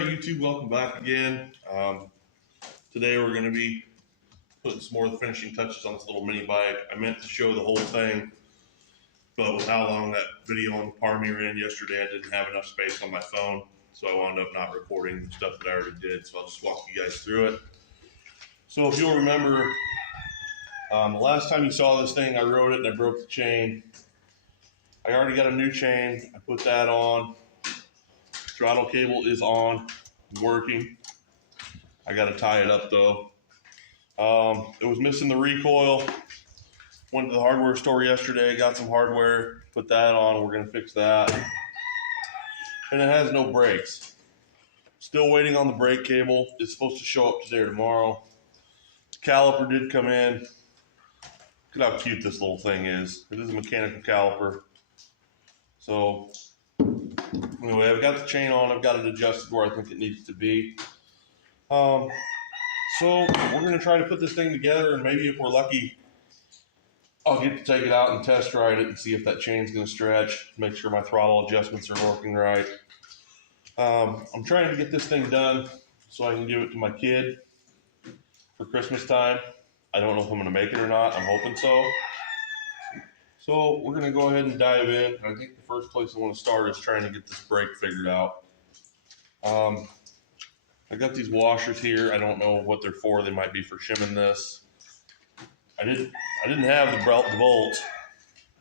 Alright YouTube, welcome back again. Today we're going to be putting some more of the finishing touches on this little mini bike. I meant to show the whole thing, but with how long that video on the Parmy ran yesterday, I didn't have enough space on my phone, so I wound up not recording the stuff that I already did, so I'll just walk you guys through it. So if you'll remember, the last time you saw this thing, I rode it and I broke the chain. I already got a new chain, I put that on. Throttle cable is on, working. I gotta tie it up though. It was missing the recoil. Went to the hardware store yesterday, got some hardware, put that on, we're gonna fix that. And it has no brakes. Still waiting on the brake cable. It's supposed to show up today or tomorrow. Caliper did come in. Look at how cute this little thing is. It is a mechanical caliper. So, anyway, I've got the chain on, I've got it adjusted where I think it needs to be. So we're going to try to put this thing together, and maybe if we're lucky, I'll get to take it out and test ride it and see if that chain's going to stretch, make sure my throttle adjustments are working right. I'm trying to get this thing done so I can give it to my kid for Christmas time. I don't know if I'm going to make it or not. I'm hoping so. So we're going to go ahead and dive in. I think the first place I want to start is trying to get this brake figured out. I got these washers here. I don't know what they're for. They might be for shimming this. I didn't have the bolts.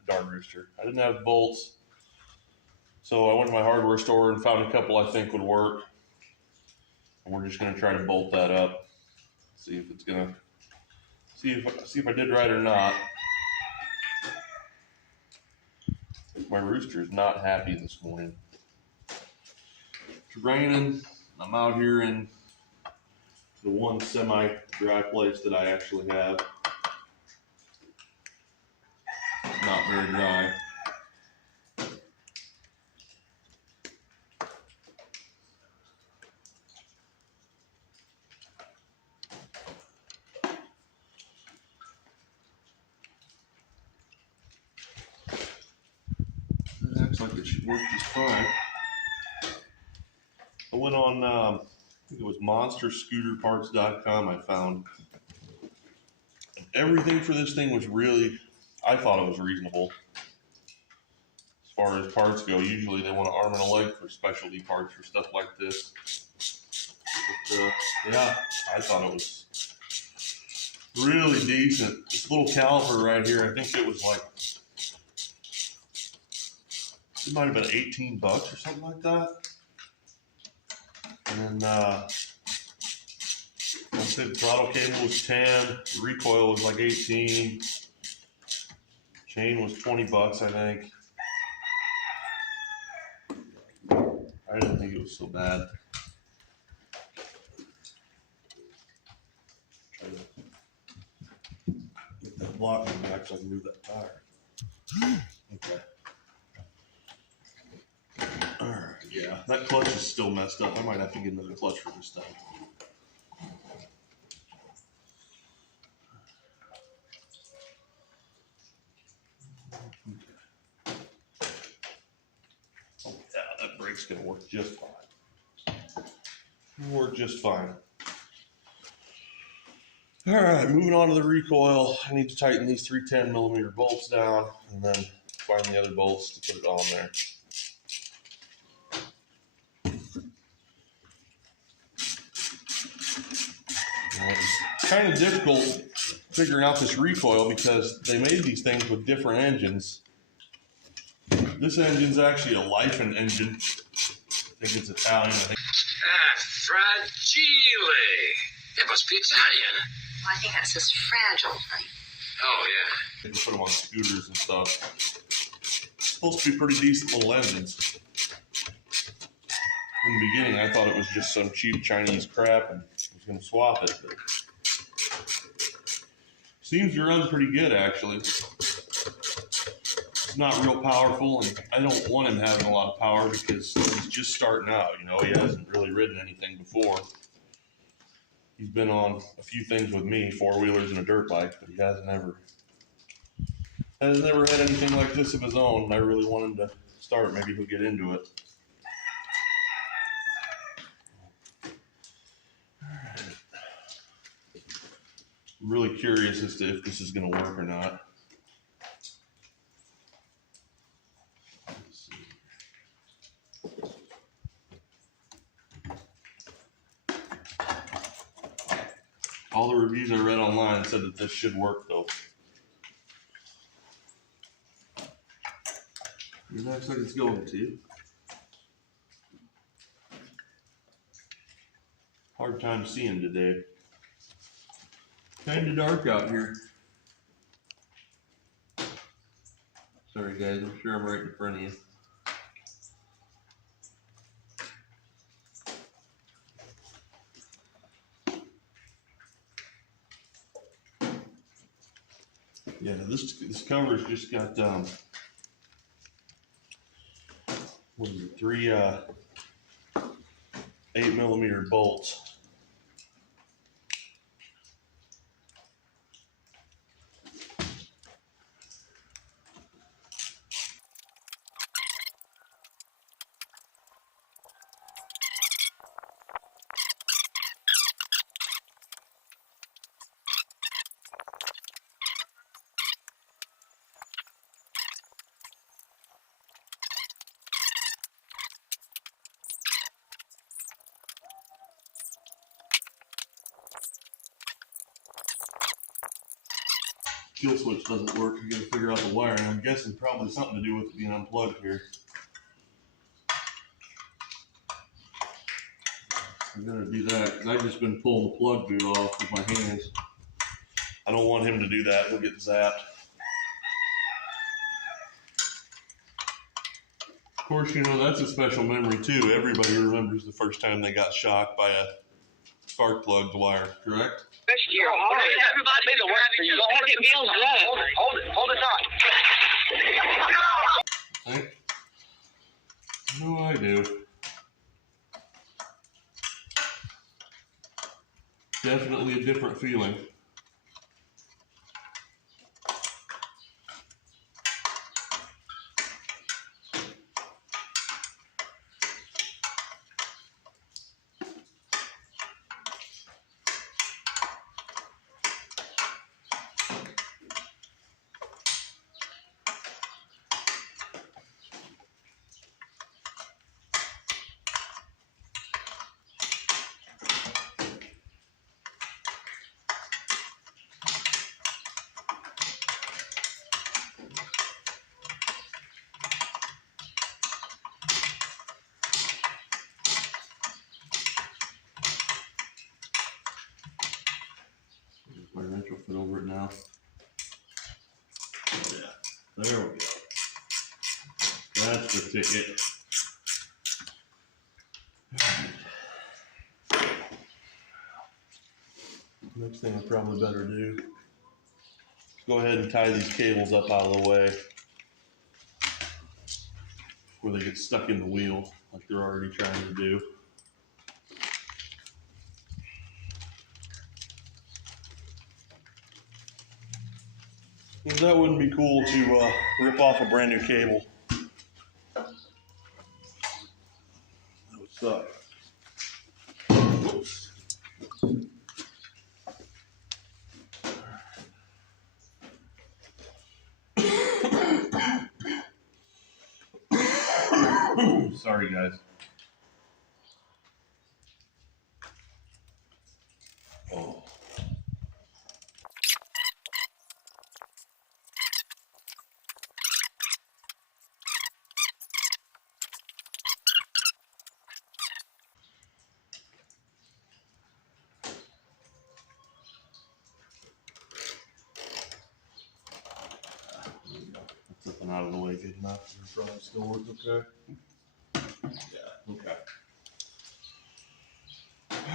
Darn rooster. I didn't have the bolts. So I went to my hardware store and found a couple I think would work. And we're just going to try to bolt that up. See if it's going to see if I did right or not. My rooster is not happy this morning. It's raining. I'm out here in the one semi-dry place that I actually have. It's not very dry. It acts like it should work just fine. I went on, I think it was monsterscooterparts.com. I found everything for this thing was really, I thought it was reasonable. As far as parts go, usually they want an arm and a leg for specialty parts for stuff like this. But, yeah, I thought it was really decent. This little caliper right here, I think it was like, it might have been $18 or something like that. And then I said the throttle cable was 10, the recoil was like 18, chain was $20, I think. I didn't think it was so bad. Try to get that block moving back so I can move that tire. Okay. Alright, yeah, that clutch is still messed up. I might have to get another clutch for this thing. Okay. Oh, yeah, that brake's gonna work just fine. Work just fine. Alright, moving on to the recoil. I need to tighten these 310mm bolts down and then find the other bolts to put it on there. It's kind of difficult figuring out this recoil because they made these things with different engines. This engine's actually a Lifen engine. I think it's Italian. Fragile. It must be Italian. Well, I think that says fragile, right? Oh, yeah. They can put them on scooters and stuff. It's supposed to be pretty decent little engines. In the beginning, I thought it was just some cheap Chinese crap and was going to swap it. But seems to run pretty good, actually. It's not real powerful, and I don't want him having a lot of power because he's just starting out. You know, he hasn't really ridden anything before. He's been on a few things with me, four-wheelers and a dirt bike, but he has never had anything like this of his own. And I really want him to start. Maybe he'll get into it. I'm really curious as to if this is going to work or not. Let's see. All the reviews I read online said that this should work though. It looks like it's going to. Hard time seeing today. Kinda dark out here. Sorry guys, I'm sure I'm right in front of you. Yeah, this cover's just got what is it, 3 8mm bolts. Kill switch doesn't work. You gotta figure out the wiring. I'm guessing probably something to do with it being unplugged here. I'm gonna do that because I've just been pulling the plug boot off with my hands. I don't want him to do that. He'll get zapped. Of course, you know, that's a special memory too. Everybody remembers the first time they got shocked by a spark plug wire, correct? Hold it on. No, I do. Definitely a different feeling. My wrench will fit over it now. Yeah, there we go. That's the ticket. Next thing I probably better do is go ahead and tie these cables up out of the way before they get stuck in the wheel like they're already trying to do. That wouldn't be cool to rip off a brand new cable. That would suck. Sorry, guys. Oh. Something out of the way good enough. Probably still work okay. Yeah, okay.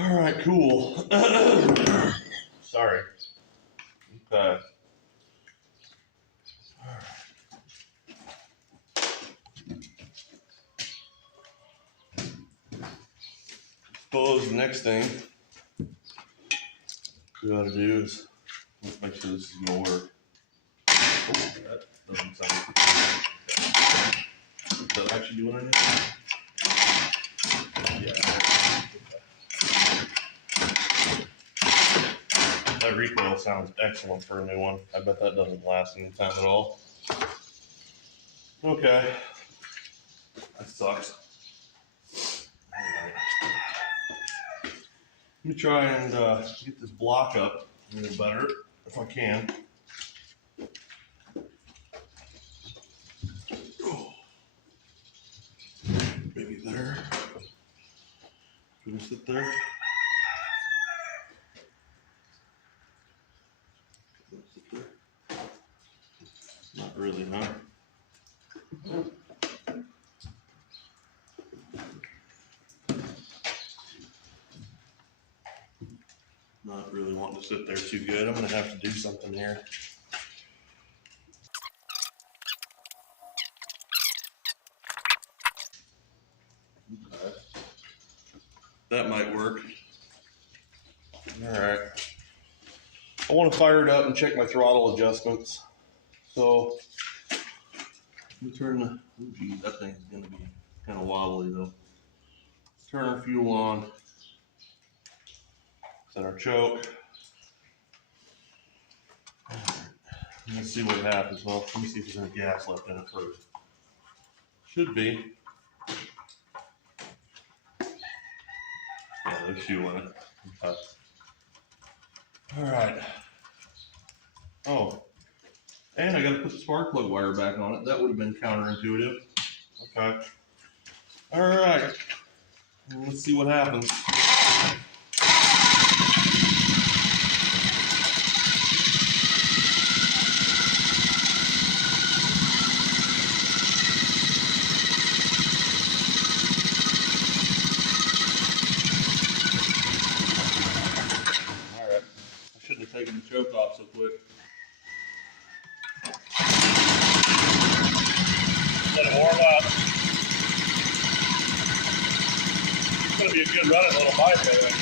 All right, cool. Sorry. Okay. All right. Suppose the next thing we ought to do is let's make sure this is gonna work. Oh, that doesn't sound good. Is that actually doing anything? Yeah. That recoil sounds excellent for a new one. I bet that doesn't last any time at all. Okay. That sucks. Alright. Let me try and get this block up a little better, if I can. Maybe there. Can we sit there? Sit there? Not really, huh? Not really wanting to sit there too good. I'm gonna have to do something here. Okay. That might work. All right. I want to fire it up and check my throttle adjustments. So let me turn the, oh geez, that thing's gonna be kind of wobbly though. Let's turn our fuel on. Set our choke. Let's see what happens. Well, let me see if there's any gas left in it first. Should be. Yeah, there's fuel in it. Okay. All right. Oh, and I got to put the spark plug wire back on it. That would have been counterintuitive. Okay. All right. Let's see what happens. All right. I shouldn't have taken the choke off so quick. Let it warm up. It's going to be a good running little bike, I think.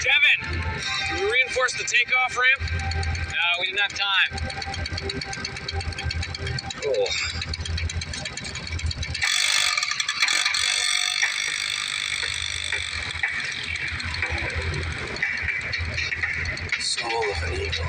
Kevin, can we reinforce the takeoff ramp? No, we didn't have time. Cool. Soul of an eagle.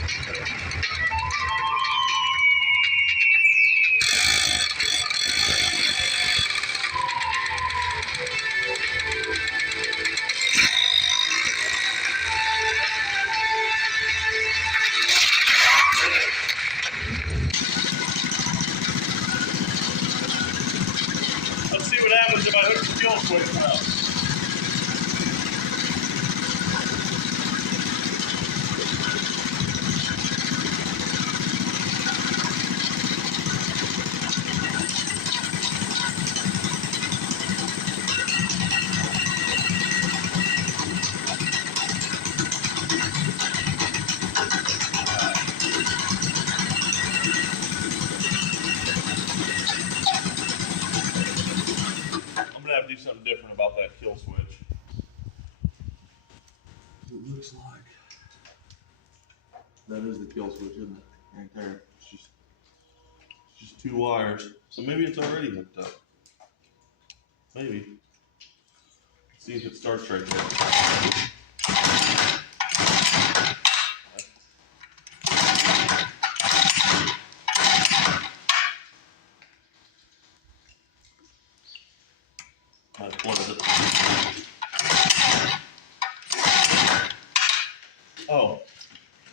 Let's see what happens if I hook the fuel switch now. I'm gonna have to do something different about that kill switch. It looks like that is the kill switch, isn't it? Right there. It's just two wires. So maybe it's already hooked up. Maybe. Let's see if it starts right there.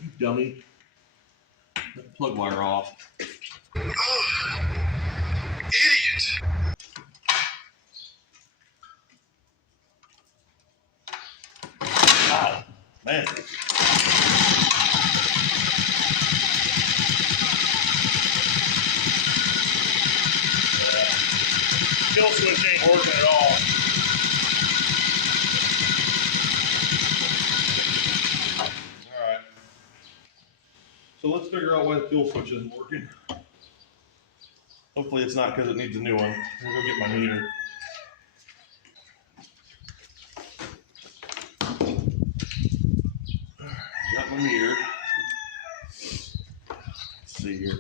You dummy. Let the plug wire off. Idiot! Ow, man. Kill switch ain't working at all. Alright. So let's figure out why the fuel switch isn't working. Hopefully it's not because it needs a new one. I'm gonna go get my meter. Got my meter. Let's see here.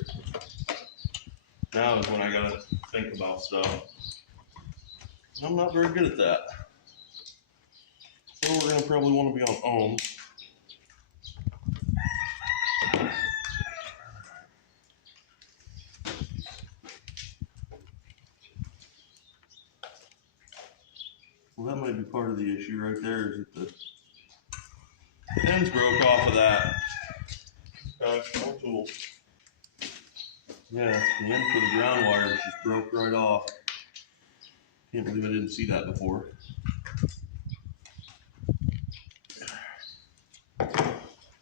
Now is when I gotta think about stuff. I'm not very good at that. So we're gonna probably want to be on ohms. Well, that might be part of the issue right there, is that the ends broke off of that. No tool. Yeah, the end for the ground wire just broke right off. Can't believe I didn't see that before.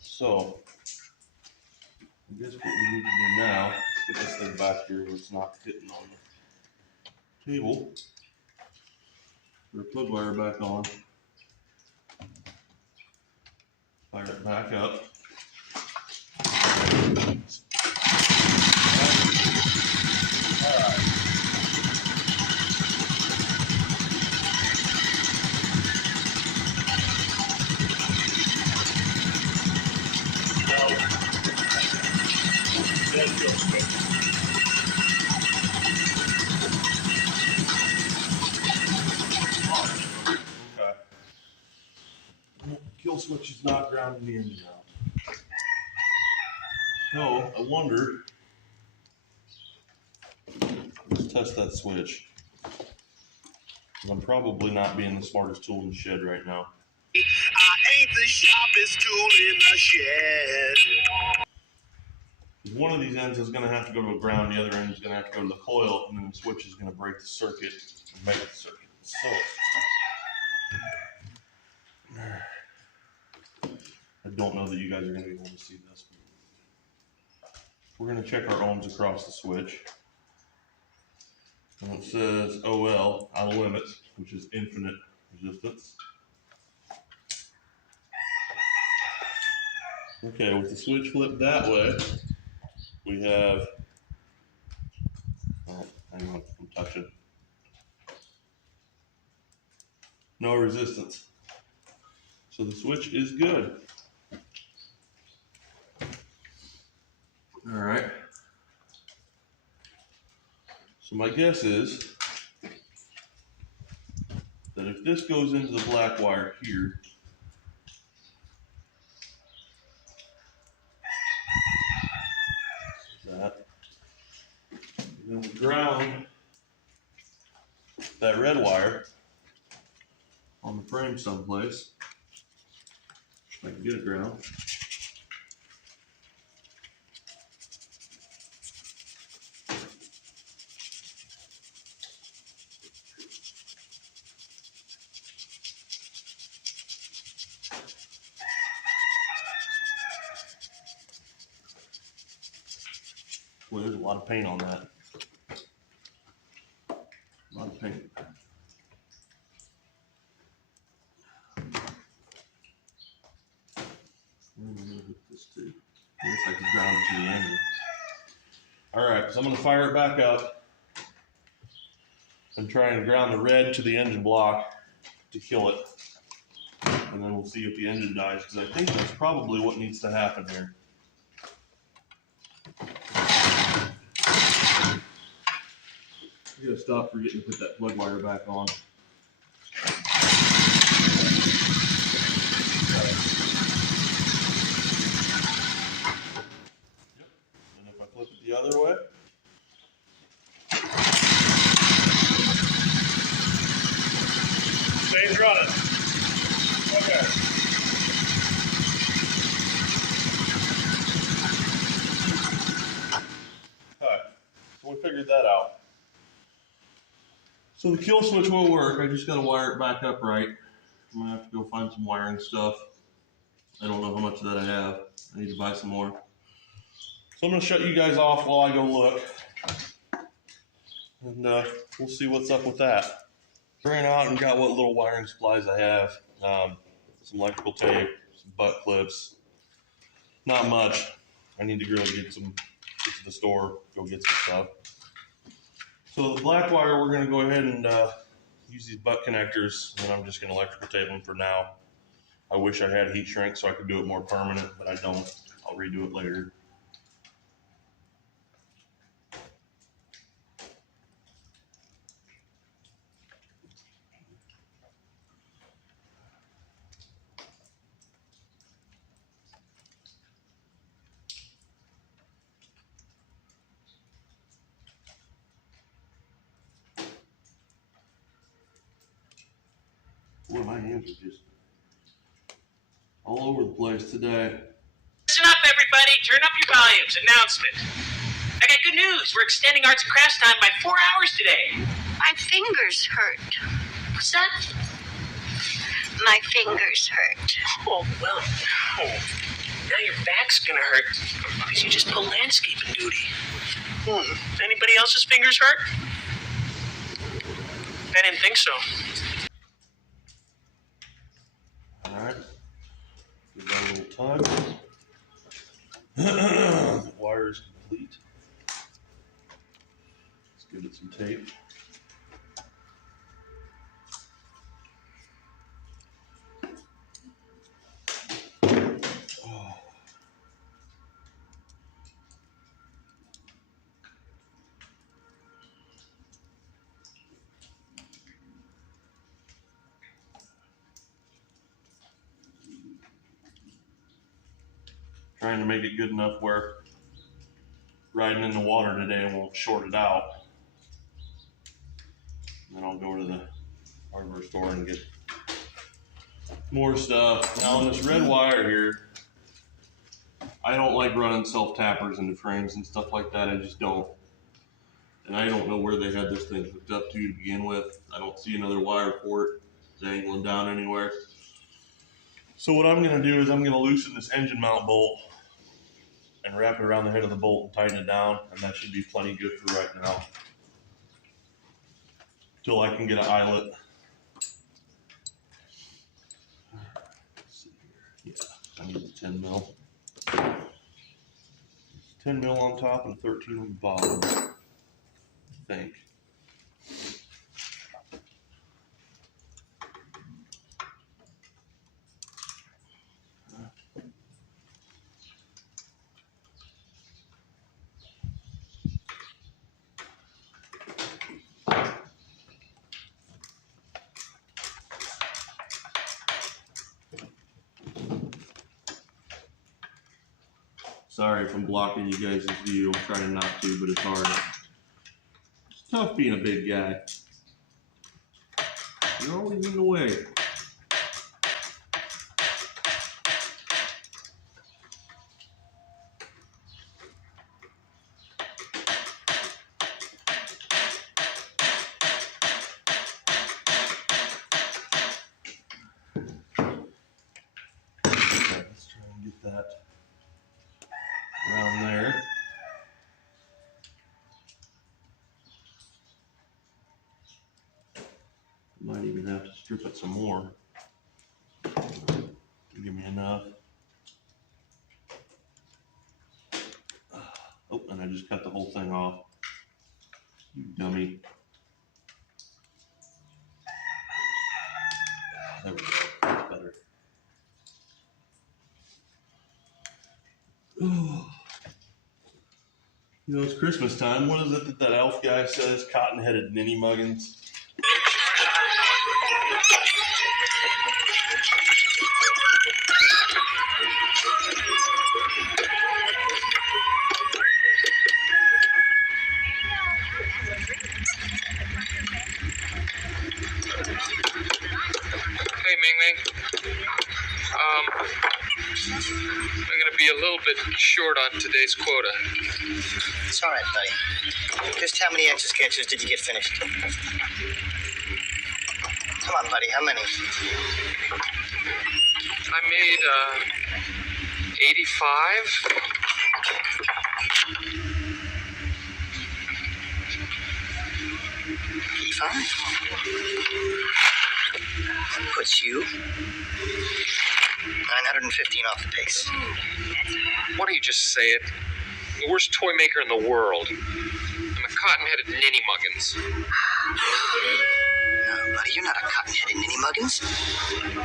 So, I guess what we need to do now is get this thing back here where it's not hitting on the table. Put our plug wire back on. Fire it back up. Kill switch is not grounding the engine out. So I wonder, let's test that switch. I'm probably not being the smartest tool in the shed right now. I ain't the sharpest tool in the shed. One of these ends is going to have to go to a ground, the other end is going to have to go to the coil, and then the switch is going to break the circuit and make the circuit. So, I don't know that you guys are going to be able to see this. We're going to check our ohms across the switch. And it says OL, out of limits, which is infinite resistance. Okay, with the switch flipped that way, we have, oh, hang on, I'm touching. No resistance. So the switch is good. All right. So my guess is that if this goes into the black wire here, that, and then we ground that red wire on the frame someplace. If I can get it ground. Boy, there's a lot of paint on that. A lot of paint. I'm gonna hit this too. I guess I could ground it to the engine. Alright, so I'm gonna fire it back up and try and ground the red to the engine block to kill it. And then we'll see if the engine dies, because I think that's probably what needs to happen here. I gotta stop forgetting to put that plug wire back on. Yep. And if I flip it the other way, stays running. Okay. figured that out. So the kill switch will work. I just got to wire it back up right. I'm going to have to go find some wiring stuff. I don't know how much of that I have. I need to buy some more. So I'm going to shut you guys off while I go look. And we'll see what's up with that. Ran out and got what little wiring supplies I have. Some electrical tape, some butt clips. Not much. I need to go get to the store, go get some stuff. So the black wire, we're going to go ahead and use these butt connectors, and I'm just going to electrical tape them for now. I wish I had heat shrink so I could do it more permanent, but I don't. I'll redo it later. Boy, my hands are just all over the place today. Listen up, everybody. Turn up your volumes. Announcement. I got good news. We're extending arts and crafts time by 4 hours today. My fingers hurt. What's that? My fingers hurt. Oh, well. Oh. Now your back's gonna hurt because you just pulled landscaping duty. Anybody else's fingers hurt? I didn't think so. Alright. Give that a little tug. Wire is complete. Let's give it some tape. Trying to make it good enough where riding in the water today won't short it out. And then I'll go to the hardware store and get more stuff. Now on this red wire here, I don't like running self-tappers into frames and stuff like that. I just don't. And I don't know where they had this thing hooked up to begin with. I don't see another wire for it dangling down anywhere. So what I'm going to do is I'm going to loosen this engine mount bolt and wrap it around the head of the bolt and tighten it down, and that should be plenty good for right now. Till I can get an eyelet. Let's see here. Yeah, I need a 10 mil. 10 mil on top and 13 on the bottom, I think. Sorry if I'm blocking you guys' view. I'm trying not to, but it's hard. It's tough being a big guy. You're always in the way. Okay, let's try and get that around there. Might even have to strip it some more. Give me enough. Oh, and I just cut the whole thing off. You dummy. There we go. That's better. Oh. You know, it's Christmas time. What is it that elf guy says? Cotton-headed ninny muggins. Hey, Ming Ming. I'm gonna be a little bit short on today's quota. It's all right, buddy. Just how many extra sketches did you get finished? Come on, buddy. How many? I made 85. 85? That puts you 915 off the pace. Why don't you just say it? I'm the worst toy maker in the world. I'm a cotton-headed ninny muggins. No, buddy, you're not a cotton-headed ninny muggins.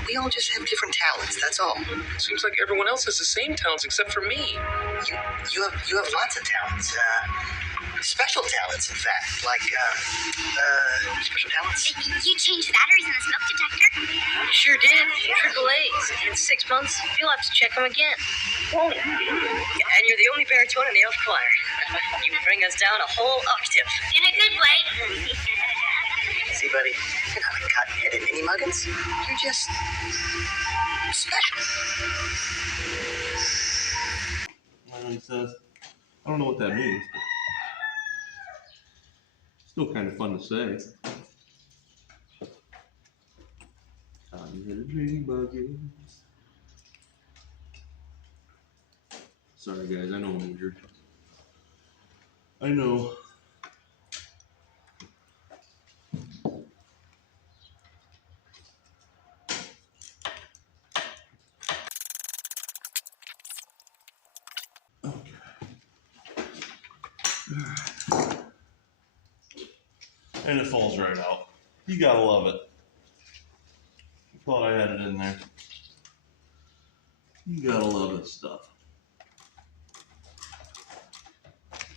We all just have different talents, that's all. Seems like everyone else has the same talents except for me. You have lots of talents. Special talents, in fact. Like, special talents? You changed batteries in the smoke detector? Sure did. Triple A's. In 6 months, you'll have to check them again. Won't you? And you're the only baritone in the elf choir. You bring us down a whole octave. In a good way. See, buddy, you're not a cotton-headed ninny muggins. You're just special. He says, I don't know what that means, but still kind of fun to say. Cotton-headed ninny muggins. Sorry, guys, I know I'm injured. I know. And it falls right out. You gotta love it. Thought I had it in there. You gotta love this stuff.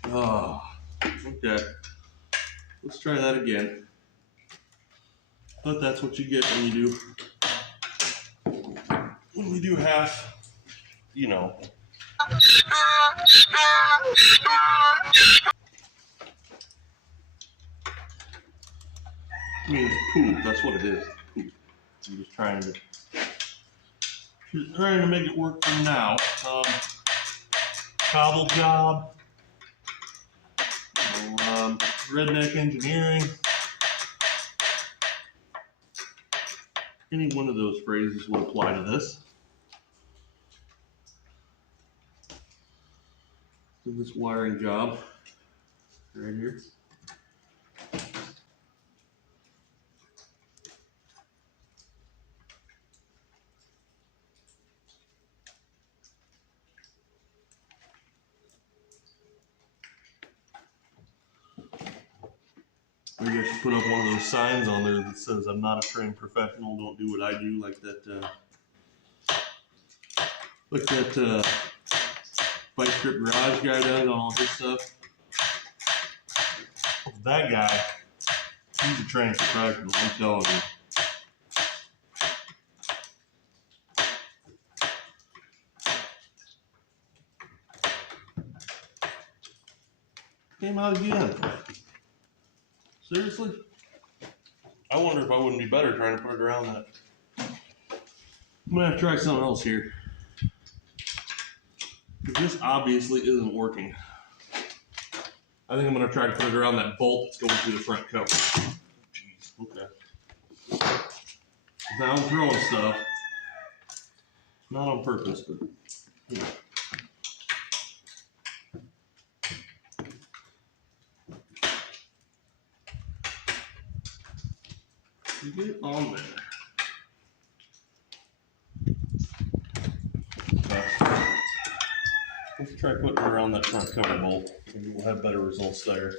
Oh, okay. Let's try that again. But that's what you get when we do half, you know. I mean, it's poop. That's what it is. Poop. I'm just trying to make it work for now. Cobble job. Redneck engineering. Any one of those phrases would apply to this. So this wiring job right here. Maybe I should put up one of those signs on there that says I'm not a trained professional, don't do what I do, like that Vice Grip Garage guy does on all his stuff. That guy, he's a trained professional, I'm telling you. Came out again. Seriously? I wonder if I wouldn't be better trying to put it around that. I'm gonna have to try something else here. This obviously isn't working. I think I'm gonna try to put it around that bolt that's going through the front cover. Jeez, okay. Now I'm throwing stuff. Not on purpose, but you know. You get it on there. Okay. Let's try putting it around that front cover bolt. Maybe we'll have better results there.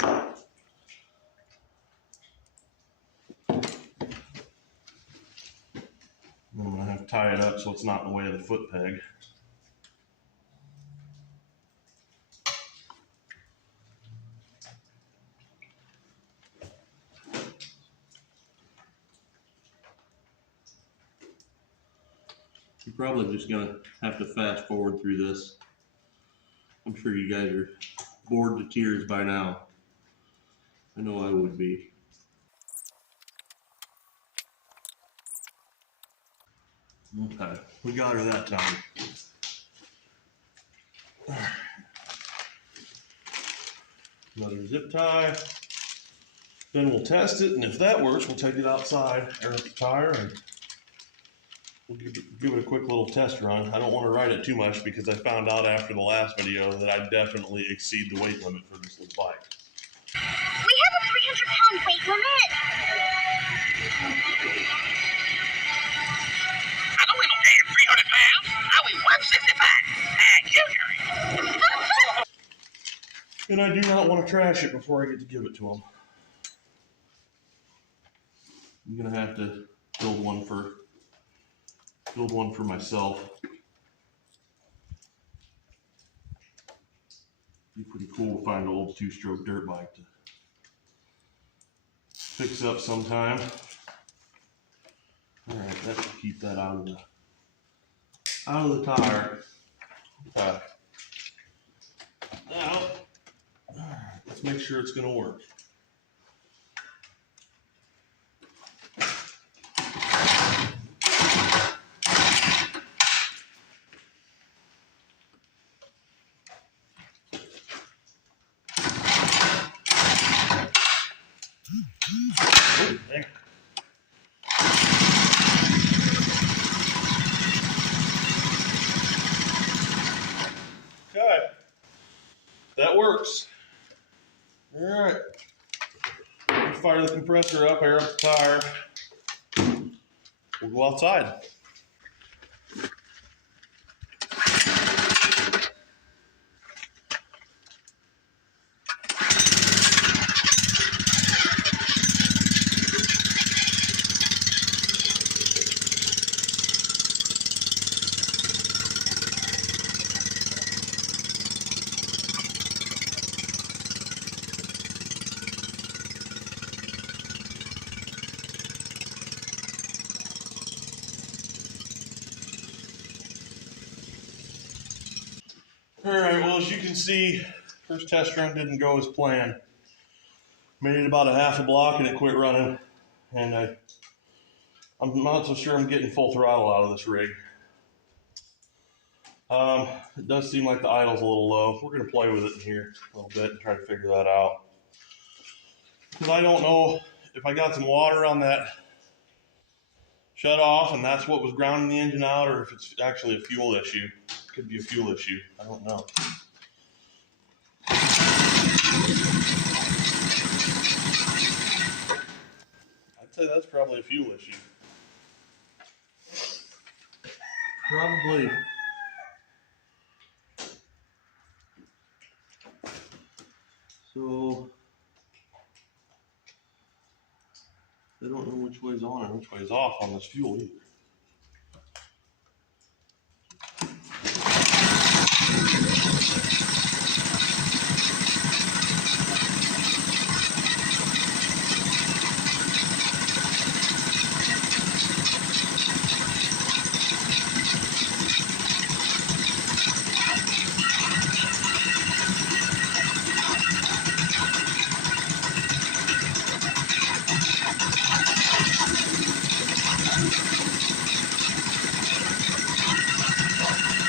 I'm gonna have to tie it up so it's not in the way of the foot peg. You're probably just gonna have to fast forward through this. I'm sure you guys are bored to tears by now. I know I would be. Okay, we got her that time. Another zip tie. Then we'll test it, and if that works, we'll take it outside, air up the tire, and we'll give it a quick little test run. I don't want to ride it too much because I found out after the last video that I definitely exceed the weight limit for this little bike. We have a 300-pound weight limit. I know we don't pay 300 pounds. I weigh 165. And you And I do not want to trash it before I get to give it to them. I'm gonna have to build one for myself. Be pretty cool to find an old 2-stroke dirt bike to fix up sometime. All right, that should keep that out of the tire. Okay. Now, let's make sure it's gonna work. Oh, dang. Okay, that works. All right, fire the compressor up, air up the tire. We'll go outside. All right, well, as you can see, first test run didn't go as planned. Made it about a half a block and it quit running. And I'm not so sure I'm getting full throttle out of this rig. It does seem like the idle's a little low. We're gonna play with it in here a little bit and try to figure that out. Because I don't know if I got some water on that shut off and that's what was grounding the engine out, or if it's actually a fuel issue. Could be a fuel issue. I don't know. I'd say that's probably a fuel issue. Probably. So I don't know which way's on and which way's off on this fuel either.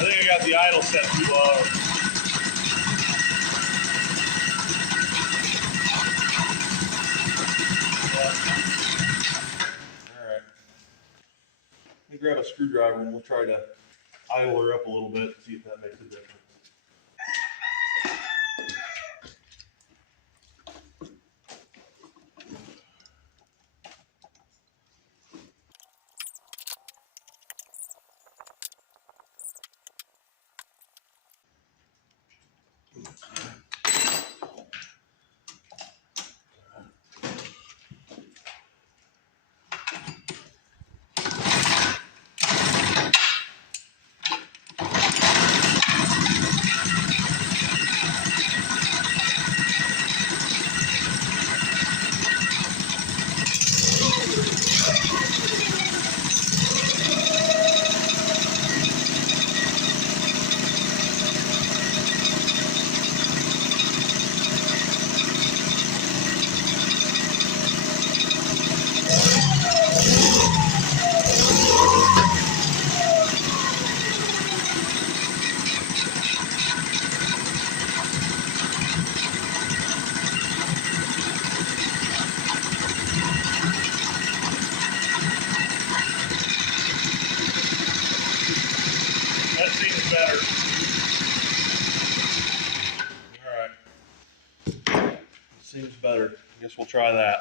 I think I got the idle set too low. Alright. Let me grab a screwdriver and we'll try to idle her up a little bit and see if that makes a difference. we'll try that.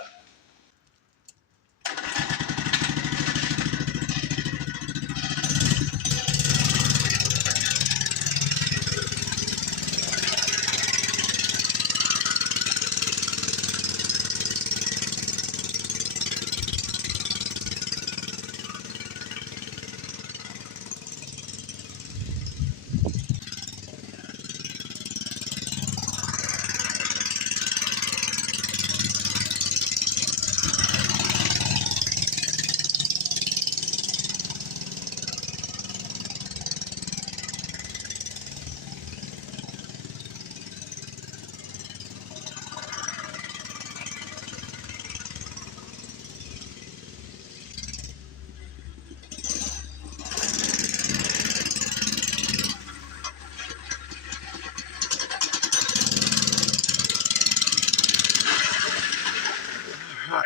All right,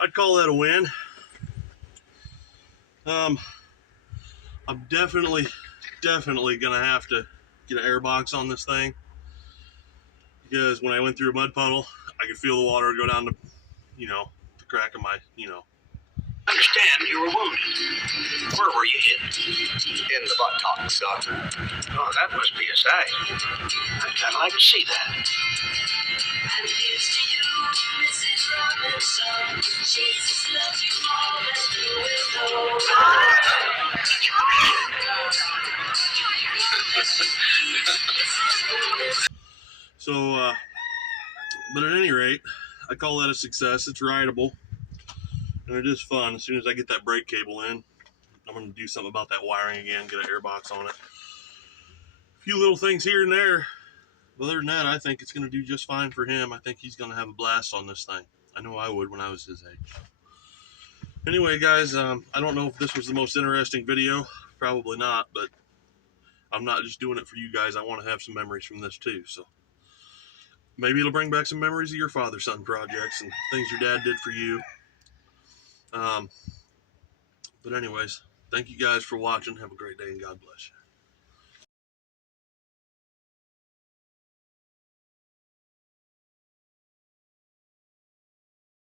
I'd call that a win. I'm definitely gonna have to get an air box on this thing, because when I went through a mud puddle, I could feel the water go down to, the crack of my, Understand you were wounded. Where were you hit? In the buttocks, Doctor. Oh, that must be a sight. I'd kind of like to see that. And here's to you, Mrs. Robinson. Jesus loves you more than you will know. So, but at any rate, I call that a success. It's rideable, and it is fun. As soon as I get that brake cable in, I'm going to do something about that wiring again, get an air box on it. A few little things here and there. Other than that, I think it's going to do just fine for him. I think he's going to have a blast on this thing. I know I would when I was his age. Anyway, guys, I don't know if this was the most interesting video. Probably not, but I'm not just doing it for you guys. I want to have some memories from this too. So maybe it'll bring back some memories of your father-son projects and things your dad did for you. But anyways, thank you guys for watching. Have a great day, and God bless you.